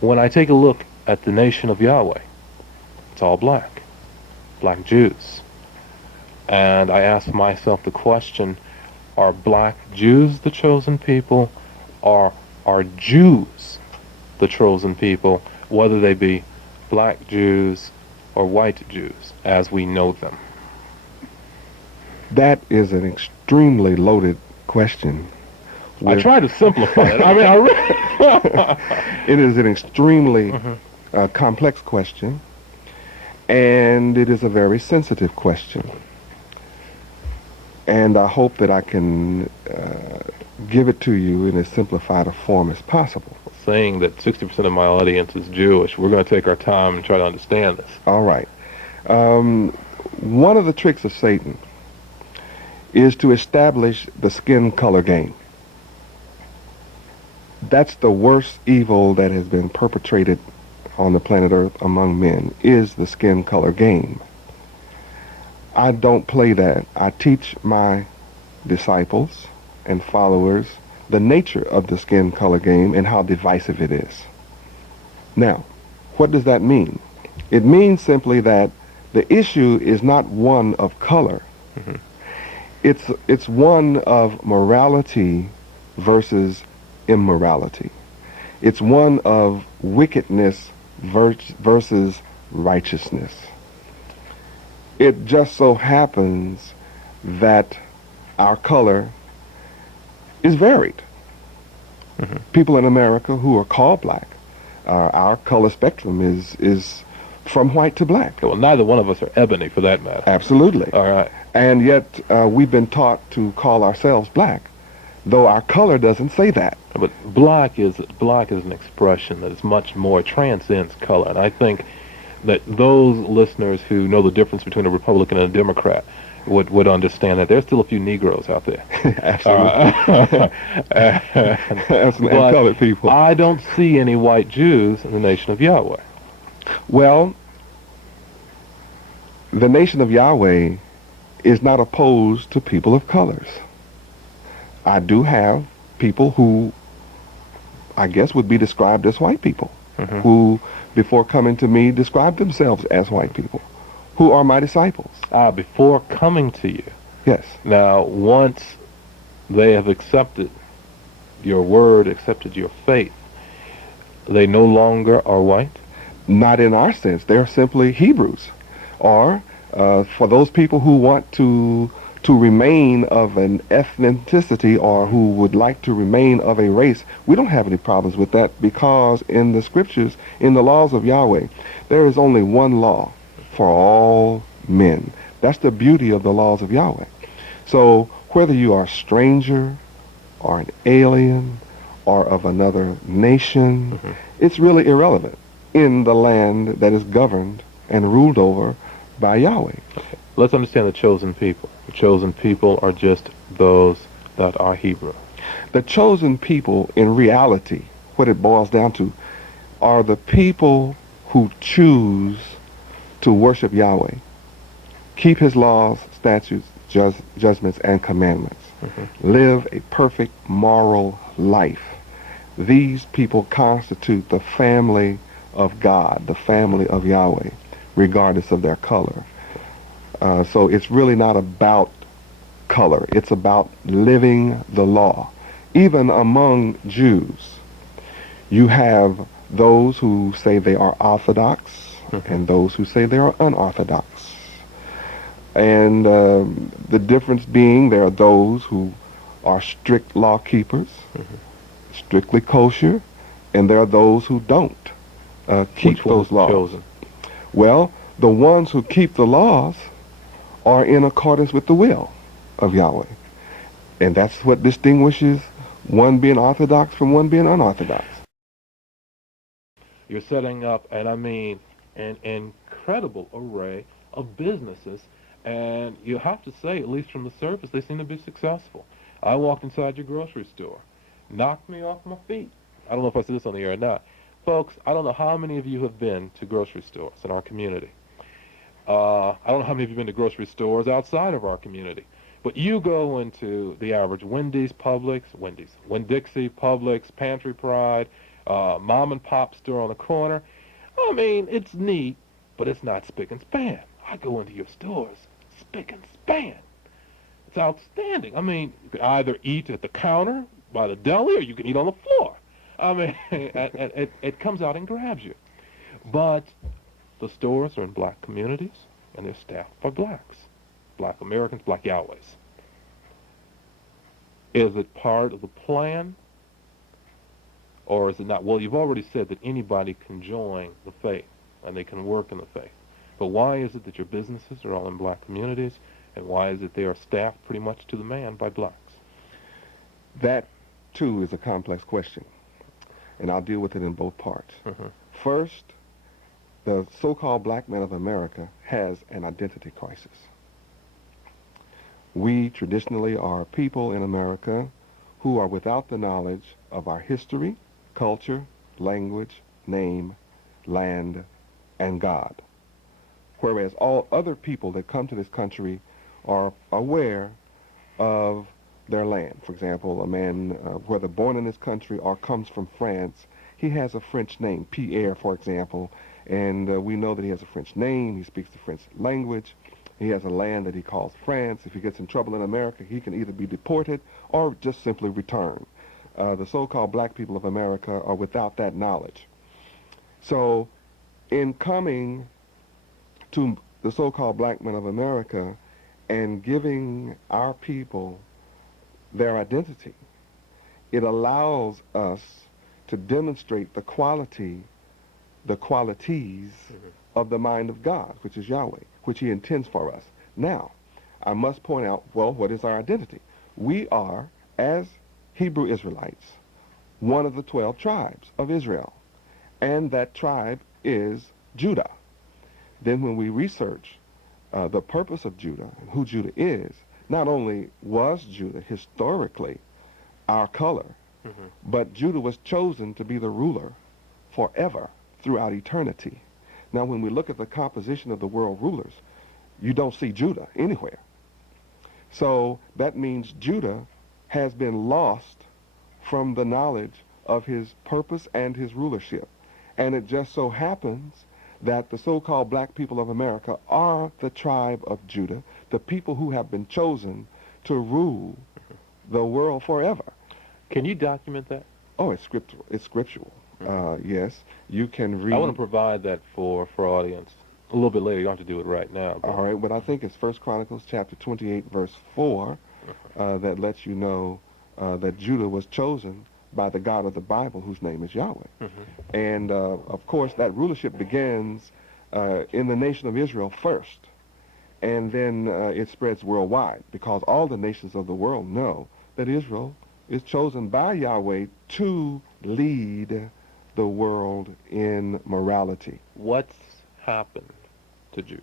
When I take a look at the nation of Yahweh, it's all black, black Jews. And I ask myself the question, are black Jews the chosen people, or are Jews the chosen people, whether they be black Jews or white Jews, as we know them? That is an extremely loaded question. I try to simplify it. I mean, It is an extremely Mhm. complex question, and it is a very sensitive question. And I hope that I can give it to you in as simplified a form as possible. Saying that 60% of my audience is Jewish, we're going to take our time and try to understand this. All right. Um, One of the tricks of Satan is to establish the skin color game. That's the worst evil that has been perpetrated on the planet Earth among men, is the skin color game. I don't play that. I teach my disciples and followers the nature of the skin color game and how divisive it is. Now, what does that mean? It means simply that the issue is not one of color. Mhm. It's one of morality versus immorality. It's one of wickedness versus righteousness. It just so happens that our color is varied. Mhm. People in America who are called black, our color spectrum is from white to black. Well, neither one of us are ebony, for that matter. Absolutely. All right. And yet we've been taught to call ourselves black, though our color doesn't say that. But black is an expression that is much more, transcends color. And I think that those listeners who know the difference between a Republican and a Democrat would understand that there's still a few Negroes out there. Absolutely. And But colored people. I don't see any white Jews in the nation of Yahweh. Well, the nation of Yahweh is not opposed to people of colors. I do have people who I guess would be described as white people, Mhm. who before coming to me describe themselves as white people, who are my disciples. Before coming to you. Yes. Now, once they have accepted your word, accepted your faith, they no longer are white? Not in our sense. They're simply Hebrews. Or for those people who want to remain of an ethnicity or who would like to remain of a race, we don't have any problems with that because in the scriptures, in the laws of Yahweh, there is only one law for all men. That's the beauty of the laws of Yahweh. So whether you are a stranger or an alien or of another nation, Mhm. it's really irrelevant in the land that is governed and ruled over by Yahweh. Let's understand the chosen people. The chosen people are just those that are Hebrew. The chosen people, in reality, what it boils down to, are the people who choose to worship Yahweh, keep his laws, statutes, judgments, and commandments, Mhm. live a perfect moral life. These people constitute the family of God, the family of Yahweh, regardless of their color. So it's really not about color. It's about living the law. Even among Jews, you have those who say they are Orthodox Mhm. and those who say they are unorthodox. And the difference being there are those who are strict law keepers, Mhm. strictly kosher, and there are those who don't keep Which one is those laws. chosen? Well, the ones who keep the laws are in accordance with the will of Yahweh. And that's what distinguishes one being orthodox from one being unorthodox. You're setting up, and I mean, an incredible array of businesses, and you have to say, at least from the surface, they seem to be successful. I walked inside your grocery store, knocked me off my feet. I don't know if I said this on the air or not. Folks, I don't know how many of you have been to grocery stores in our community. I don't know how many of you have been to grocery stores outside of our community. But you go into the average Wendy's, Publix, Winn-Dixie, Publix, Pantry Pride, mom and pop store on the corner. I mean, it's neat, but it's not spick and span. I go into your stores, spick and span. It's outstanding. I mean, you can either eat at the counter by the deli or you can eat on the floor. I mean, it comes out and grabs you. But the stores are in black communities and they're staffed by blacks, black Americans, black Yahwehs. Is it part of the plan or is it not? Well, you've already said that anybody can join the faith and they can work in the faith. But why is it that your businesses are all in black communities, and why is it they are staffed pretty much to the man by blacks? That, too, is a complex question, and I'll deal with it in both parts. First, the so-called black man of America has an identity crisis. We traditionally are people in America who are without the knowledge of our history, culture, language, name, land, and God. Whereas all other people that come to this country are aware of their land. For example, a man, whether born in this country or comes from France, he has a French name, Pierre, for example, and we know that he has a French name, he speaks the French language, he has a land that he calls France. If he gets in trouble in America, he can either be deported or just simply return. The so-called black people of America are without that knowledge. So in coming to the so-called black men of America and giving our people their identity, it allows us to demonstrate the qualities of the mind of God, which is Yahweh, which he intends for us. Now, I must point out, well, what is our identity? We are, as Hebrew Israelites, one of the 12 tribes of Israel, and that tribe is Judah. Then when we research the purpose of Judah and who Judah is, not only was Judah historically our color, but Judah was chosen to be the ruler forever throughout eternity. Now, when we look at the composition of the world rulers, you don't see Judah anywhere. So that means Judah has been lost from the knowledge of his purpose and his rulership. And it just so happens that the so-called black people of America are the tribe of Judah, the people who have been chosen to rule the world forever. Can you document that? Oh, it's scriptural. It's scriptural. Yes, you can read. I want to provide that for audience a little bit later. You don't have to do it right now. All right, but I think it's 1 Chronicles chapter 28, verse 4, that lets you know that Judah was chosen by the God of the Bible, whose name is Yahweh. And, of course, that rulership begins in the nation of Israel first, and then it spreads worldwide, because all the nations of the world know that Israel is chosen by Yahweh to lead the world in morality. What's happened to Judah?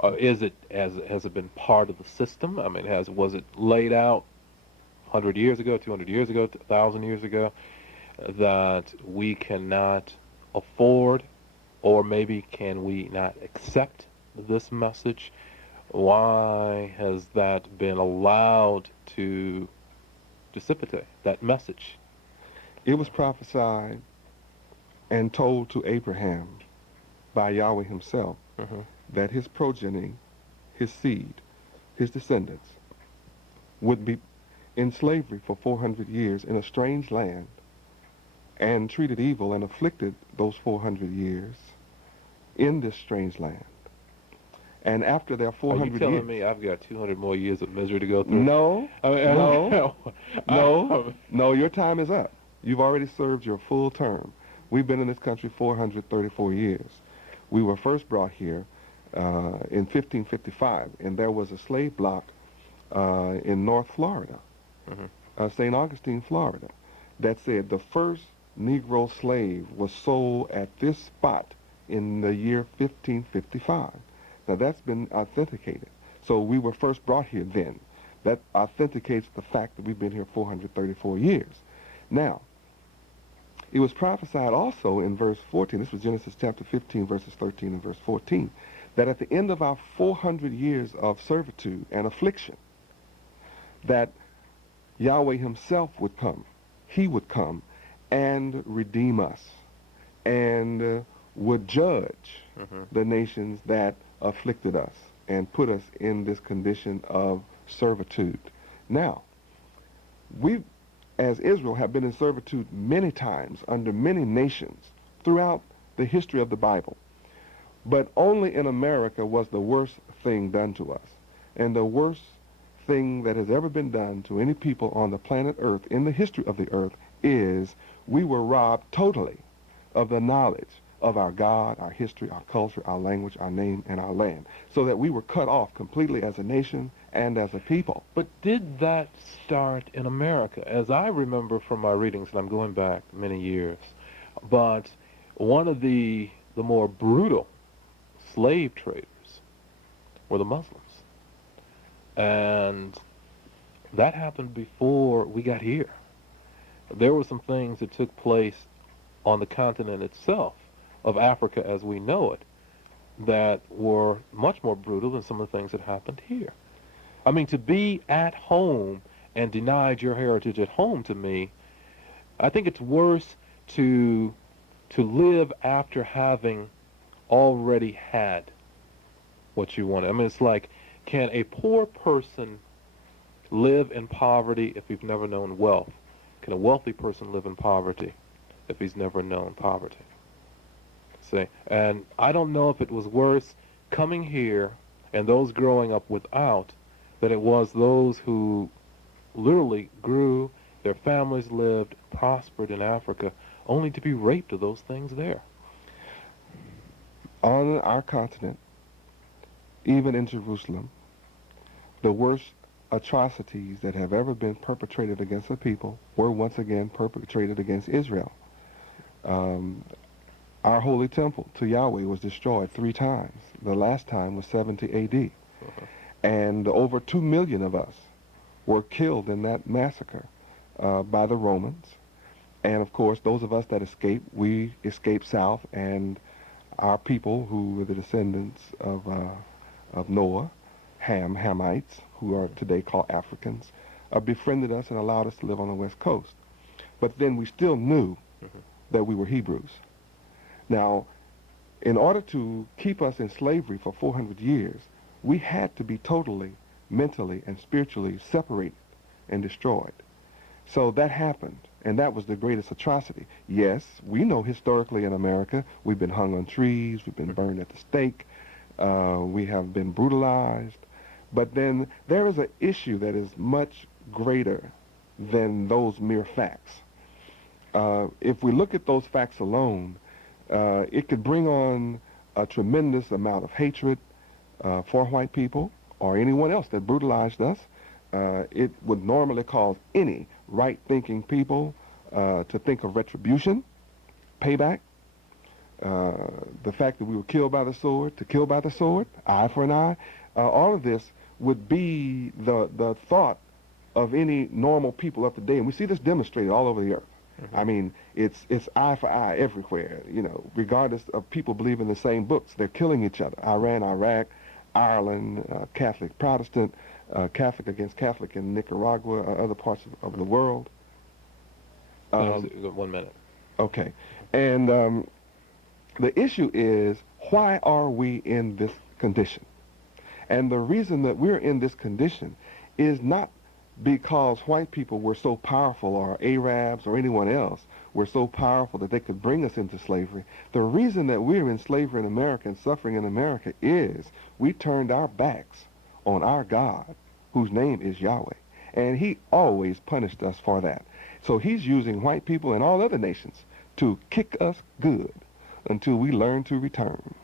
Has it been part of the system? I mean, was it laid out 100 years ago, 200 years ago, 1,000 years ago, that we cannot afford, or maybe can we not accept this message? Why has that been allowed to dissipate, that message? It was prophesied and told to Abraham by Yahweh himself that his progeny, his seed, his descendants would be in slavery for 400 years in a strange land and treated evil and afflicted those 400 years in this strange land. And after their 400 years... Are you telling me I've got 200 more years of misery to go through? No, no, your time is up. You've already served your full term. We've been in this country 434 years. We were first brought here in 1555, and there was a slave block in North Florida, St. Augustine, Florida, that said the first Negro slave was sold at this spot in the year 1555. Now that's been authenticated. So we were first brought here then. That authenticates the fact that we've been here 434 years. Now, it was prophesied also in verse 14, this was Genesis chapter 15, verses 13 and verse 14, that at the end of our 400 years of servitude and affliction, that Yahweh himself would come. He would come and redeem us, and would judge Mm-hmm. the nations that afflicted us and put us in this condition of servitude. Now, we, as Israel, have been in servitude many times under many nations throughout the history of the Bible. But only in America was the worst thing done to us. And the worst thing that has ever been done to any people on the planet Earth in the history of the earth is we were robbed totally of the knowledge of our God, our history, our culture, our language, our name, and our land, so that we were cut off completely as a nation and as a people. But did that start in America? As I remember from my readings, and I'm going back many years, but one of the more brutal slave traders were the Muslims. And that happened before we got here. There were some things that took place on the continent itself of Africa as we know it that were much more brutal than some of the things that happened here. I mean, to be at home and denied your heritage at home, to me, I think it's worse to live after having already had what you wanted. I mean, it's like, can a poor person live in poverty if he's never known wealth? Can a wealthy person live in poverty if he's never known poverty? See, and I don't know if it was worse coming here and those growing up without than it was those who literally grew, their families lived, prospered in Africa, only to be raped of those things there. On our continent, even in Jerusalem, the worst atrocities that have ever been perpetrated against a people were once again perpetrated against Israel. Our holy temple to Yahweh was destroyed 3 times. The last time was 70 A.D. And over 2 million of us were killed in that massacre by the Romans. And of course, those of us that escaped, we escaped south, and our people, who were the descendants of Noah, Hamites, who are today called Africans, befriended us and allowed us to live on the West Coast. But then we still knew that we were Hebrews. Now, in order to keep us in slavery for 400 years, we had to be totally, mentally, and spiritually separated and destroyed. So that happened, and that was the greatest atrocity. Yes, we know historically in America, we've been hung on trees, we've been burned at the stake, we have been brutalized. But then there is an issue that is much greater than those mere facts. If we look at those facts alone, it could bring on a tremendous amount of hatred for white people or anyone else that brutalized us. It would normally cause any right-thinking people to think of retribution, payback, the fact that we were killed by the sword, to kill by the sword, eye for an eye. All of this would be the thought of any normal people of today, and we see this demonstrated all over the earth. I mean, it's eye for eye everywhere, you know, regardless of people believing the same books. They're killing each other. Iran, Iraq, Ireland, Catholic, Protestant, Catholic against Catholic in Nicaragua, other parts of the world. 1 minute. Okay. And the issue is, why are we in this condition? And the reason that we're in this condition is not because white people were so powerful, or Arabs or anyone else were so powerful that they could bring us into slavery. The reason that we're in slavery in America and suffering in America is we turned our backs on our God, whose name is Yahweh. And he always punished us for that. So he's using white people and all other nations to kick us good until we learn to return.